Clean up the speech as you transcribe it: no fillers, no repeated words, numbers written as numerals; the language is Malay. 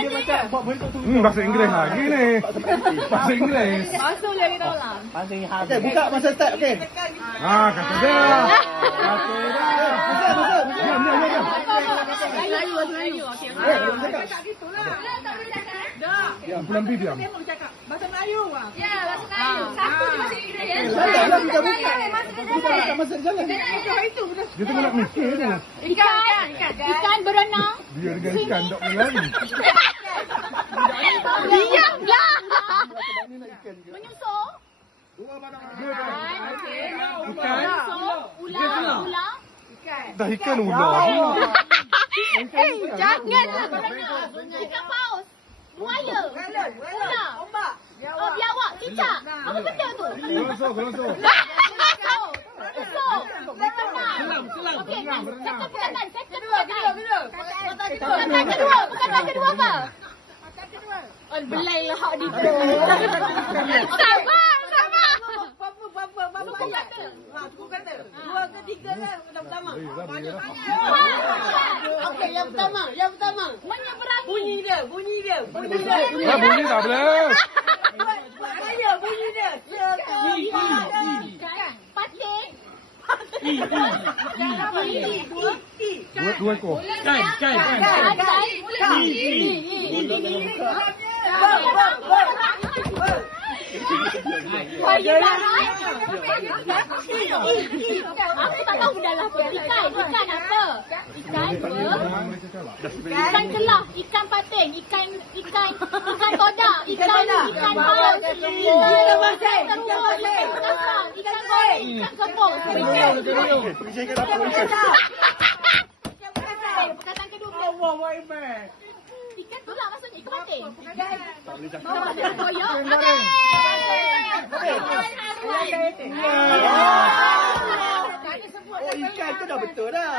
dia macam buat bentuk tu. Bahasa Inggeris lagi ni. Bahasa Inggeris. Masuk lagi dalam. Okey, buka masa start. Okey. Kata dia. Kata dia. Masuk. Diam. Melayu. Okey. Tak gitulah. Diam, Pulang B diam. Bahasa Melayu. Ya, bahasa Melayu. Satu je bahasa Inggeris. buka masa jalan. Dia tengah nak mikir tu. Ikan berenang. Dia dengan ikan tak boleh lari. Diamlah. Menyusup. Ikan. Ular. Dah ikan ular. Janganlah berenang. Ikan paus. Buaya. Ular. Biawak. Cicak. Apa benda tu? Gelosor. Selam. Okey, kata perkataan. Perkataan kedua apa? Belai lah hak di tu. Sabar. Cukup kata. Dua ke tiga lah yang pertama. Okey, yang pertama. Menyeberangi. Bunyi dia. Bunyi tak boleh. Buat saya bunyi dia. Pating. Dua ekor. Aku tak tahu dah lah apa. Ikan apa? Ikan kelah, ikan pating, ikan todak, ikan paus, ikan goreng, ikan kepong. Perkataan kedua. Ikan tu lah maksudnya, ikan pating. Koyak. Oh, ikan tu dah betul dah.